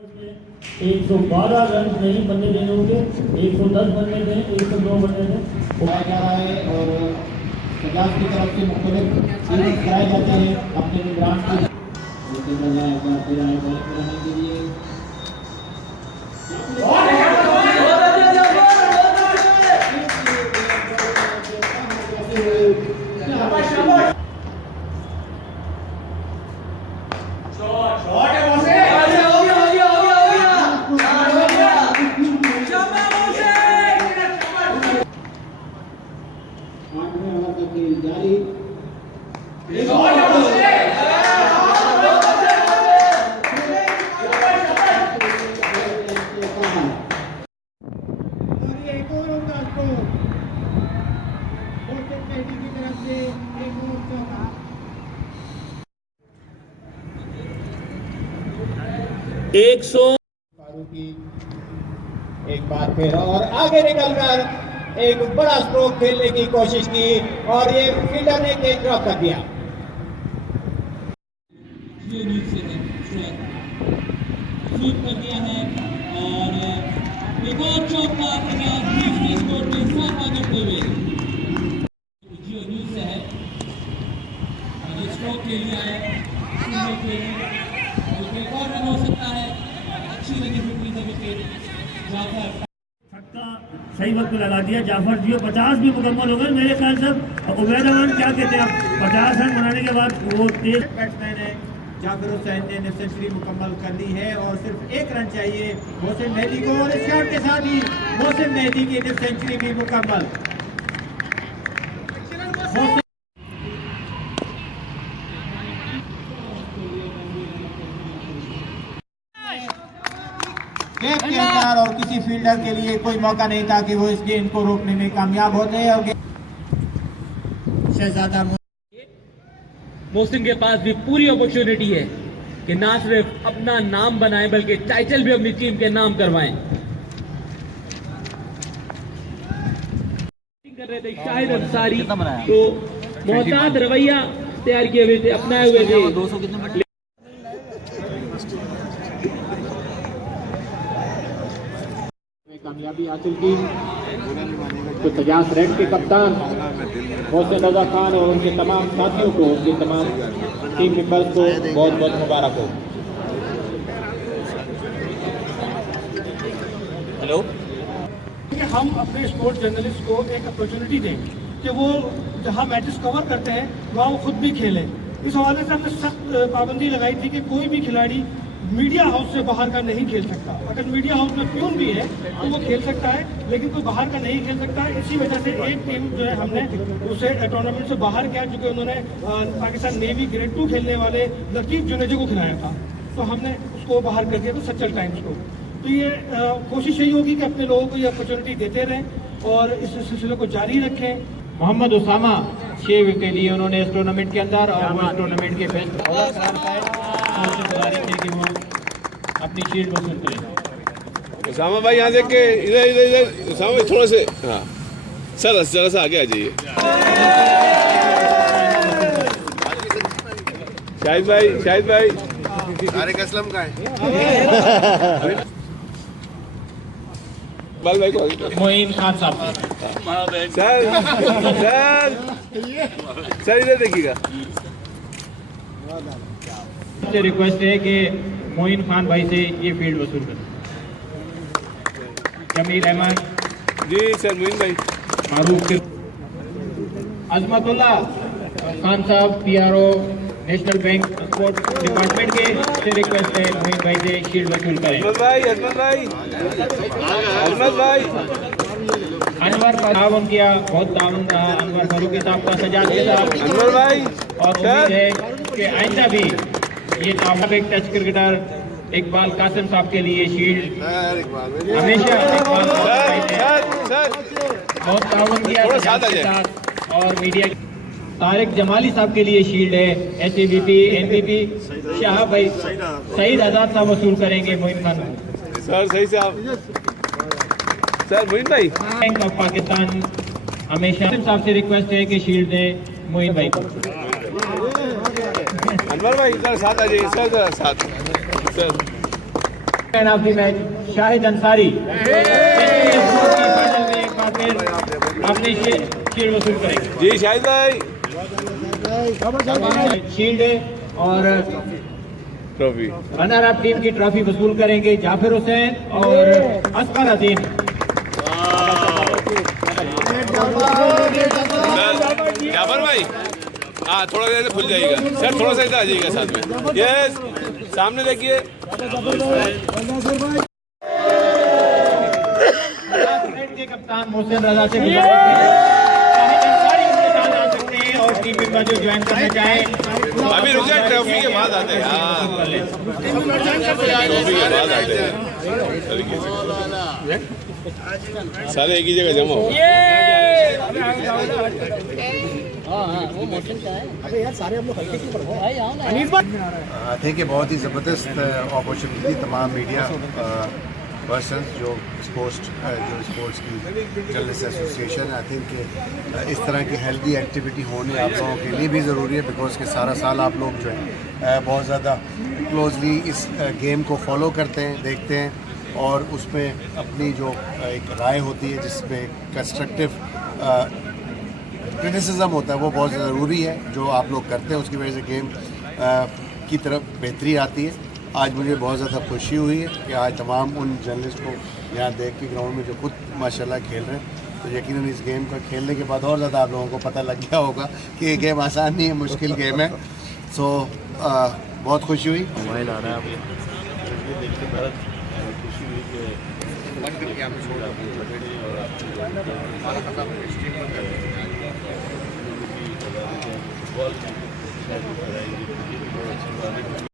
112 run नहीं बनने देने होंगे, 110 बनने दें, 109 बनने दें। उठाया जा रहा है और पंजाब की तरफ से मुख्तलिफ इवेंट कराए जाते हैं अपने निगरान के लिए। जारी फारूकी एक बार फिर और आगे निकलकर एक बड़ा स्ट्रोक खेलने की कोशिश की और ये फील्डर ने केक ड्रॉप कर दिया। कर दिया है और एक और चौका पंजाब दूसरे स्कोर में 7 आगे बढ़ते हुए जियो न्यूज से है और ये स्ट्रोक खेल लिया है सुनने के लिए और एक और रन हो सकता है। अच्छी लगी फिटनेस है विकेट जाफर छक्का सही वक्त पे लगा दिया जाफर जी, 50 भी मुकम्मल हो गए मेरे ख्याल से। उबैद अमान क्या कहते हैं आप, 50 रन बनाने के बाद वो तेज बैट्समैन है जाफर हुसैन ने सेंचुरी मुकम्मल कर ली है और सिर्फ 1 रन चाहिए मोहसिन मेहदी को और इस शॉट के साथ ही मोहसिन मेहदी की सेंचुरी भी मुकम्मल। गेम के अंदर और किसी फील्डर के लिए कोई मौका नहीं था कि वो इस गेंद को रोकने में कामयाब होते और शहजादा मोहसिन के पास भी पूरी अपॉर्चुनिटी है कि ना सिर्फ अपना नाम बनाए बल्कि टाइटल भी अपनी टीम के नाम करवाएं। कर रहे थे शाहिद अंसारी तो मोहताज रवैया तैयार किए हुए थे, अपनाए हुए थे। कामयाबी हासिल की तो तजास रेड के कप्तान मोहसिन रजा खान और उनके तमाम साथियों को, उनके तमाम टीम मेंबर्स को बहुत बहुत मुबारक हो। हेलो, हम अपने स्पोर्ट्स जर्नलिस्ट को एक अपॉर्चुनिटी दें कि वो जहां मैचेस कवर करते हैं वहां वो खुद भी खेलें। इस हवाले से हमने सख्त पाबंदी लगाई थी कि कोई भी खिलाड़ी मीडिया हाउस से बाहर का नहीं खेल सकता। अगर मीडिया हाउस में प्यून भी है तो वो खेल सकता है, लेकिन कोई बाहर का नहीं खेल सकता है। इसी वजह से एक टीम जो है हमने उसे टूर्नामेंट से बाहर किया, क्योंकि उन्होंने पाकिस्तान नेवी ग्रेड 2 खेलने वाले लतीफ जुनेजो को खिलाया था, तो हमने उसको बाहर कर दिया था सच्चल टाइम्स को। तो ये कोशिश यही होगी कि अपने लोगों को ये अपॉर्चुनिटी देते रहें और इस सिलसिले को जारी रखें। मोहम्मद उसामा 6 विकेट लिए उन्होंने इस टूर्नामेंट के अंदर और वो इस टूर्नामेंट के बेस्ट बॉलर करार पाए। कि वो अपनी शील्ड वसूल करें। उसामा भाई यहाँ देख के इधर इधर इधर उसामा भाई थोड़ा से, हाँ सर जरा सा आगे आ जाइए। शाहिद भाई तारिक असलम का है बाल भाई को मोइन खान साहब सर इधर देखिएगा। रिक्वेस्ट है कि मोइन खान भाई से ये फील्ड वसूल करें। जमील अहमद जी सर, मोइन भाई मारूफ अजमतुल्ला खान साहब PRO national bank sport department के से रिक्वेस्ट है मोइन भाई से शील्ड वसूल करें। अजमत भाई अनवर का तावन किया, बहुत तावन रहा अनवर फारूकी साहब का, सजाद के साथ अनवर भाई और उम्मीद है कि आइंदा भी ये तावन एक टेस्ट क्रिकेटर इकबाल कासिम साहब के लिए शील्ड हमेशा बहुत तावन किया और मीडिया। तारिक जमाली साहब के लिए शील्ड है SABP NPP शाह भाई सईद आजाद साहब वसूल करेंगे मोइन खान सर। सही से आप सर मोइन भाई बैंक ऑफ पाकिस्तान हमेशा साहब से रिक्वेस्ट है कि शील्ड दे मोइन भाई को। अनवर भाई इधर साथ आ जाइए सर, साथ sir man of the match Shahid Ansari final में एक बार फिर अपनी शील्ड वसूल करेंगे। जी शाहिद भाई शील्ड और ट्रॉफी रनर अप टीम की ट्रॉफी वसूल करेंगे जाफिर हुसैन और असगर अजीम। जाफर भाई हाँ थोड़ा देर खुल जाएगा सर, थोड़ा सा इधर आ जाइएगा साथ में। यस सामने देखिए के कप्तान मोहसिन रजा से गुजारिश है शाहिद अंसारी उनके साथ आ सकते हैं और टीम मेंबर जो ज्वाइन करना चाहे अभी रुक जाए, ट्रॉफी के बाद आते हैं। हाँ ट्रॉफी के बाद आते हैं सारे एक ही जगह जमा हो। आई थिंक ये बहुत ही ज़बरदस्त अपॉर्चुनिटी थी तमाम मीडिया पर्सन जो स्पोर्ट्स की जर्नलिस्ट एसोसिएशन। आई थिंक इस तरह की हेल्दी एक्टिविटी होनी आप लोगों के लिए भी ज़रूरी है, बिकॉज कि सारा साल आप लोग जो है बहुत ज़्यादा क्लोजली इस गेम को फॉलो करते हैं, देखते हैं और उसमें अपनी जो एक राय होती है जिसमें कंस्ट्रक्टिव क्रिटिसिज्म होता है वो बहुत ज़रूरी है जो आप लोग करते हैं, उसकी वजह से गेम की तरफ बेहतरी आती है। आज मुझे बहुत ज़्यादा खुशी हुई है कि आज तमाम उन जर्नलिस्ट को यहाँ देख के ग्राउंड में जो खुद माशाल्लाह खेल रहे हैं, तो यकीनन इस गेम का खेलने के बाद और ज़्यादा आप लोगों को पता लग गया होगा कि ये गेम आसान नहीं है, मुश्किल गेम है। सो बहुत खुशी हुई। मोबाइल आ रहा है